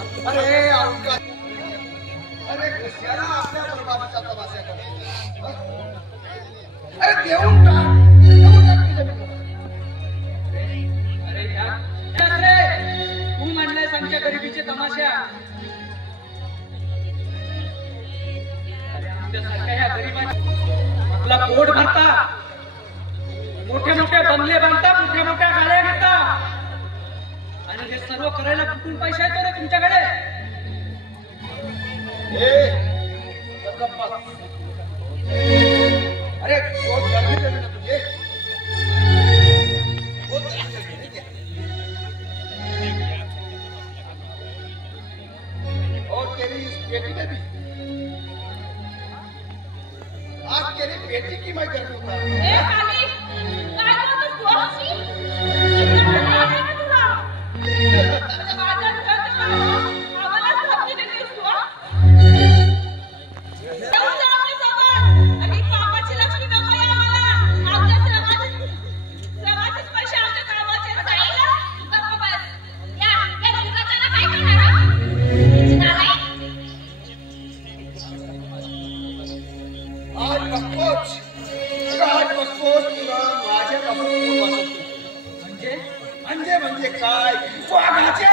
अरे अवकाश, अरे कशाला आपल्या बरबादीचा तमाशा करतो? अरे देऊन टाक तुझ्या मित्राला. अरे तू म्हणलायस आमच्या गरिबीचे तमाशा. अरे आमच्यासारख्या ह्या गरिबांना आपला पोट भरता, मोठे मोठे बंगले बांधता, मोठ्या मोठ्या गाड्या घेता, आणि हे सर्व करायला कुठून पैसा येतो रे तुमच्याकडे? अरे बहुत गर्मी लगी ना तुझे? बहुत गर्मी लगी क्या? और तेरी इस बेटी ने भी आज तेरी बेटी की मैं गर्मी उतार म्हणजे काय वाघाचे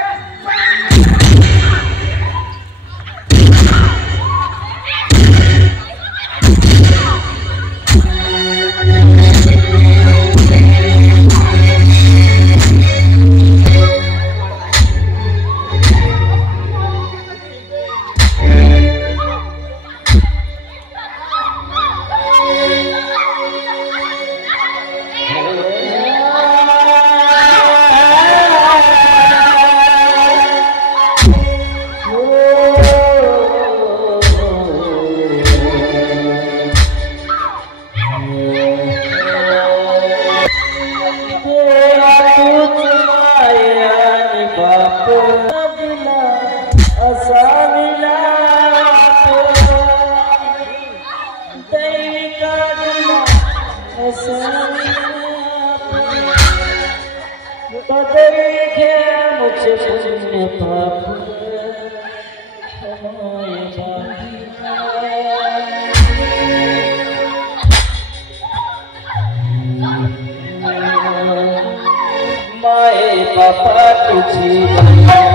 माए पापा तुझी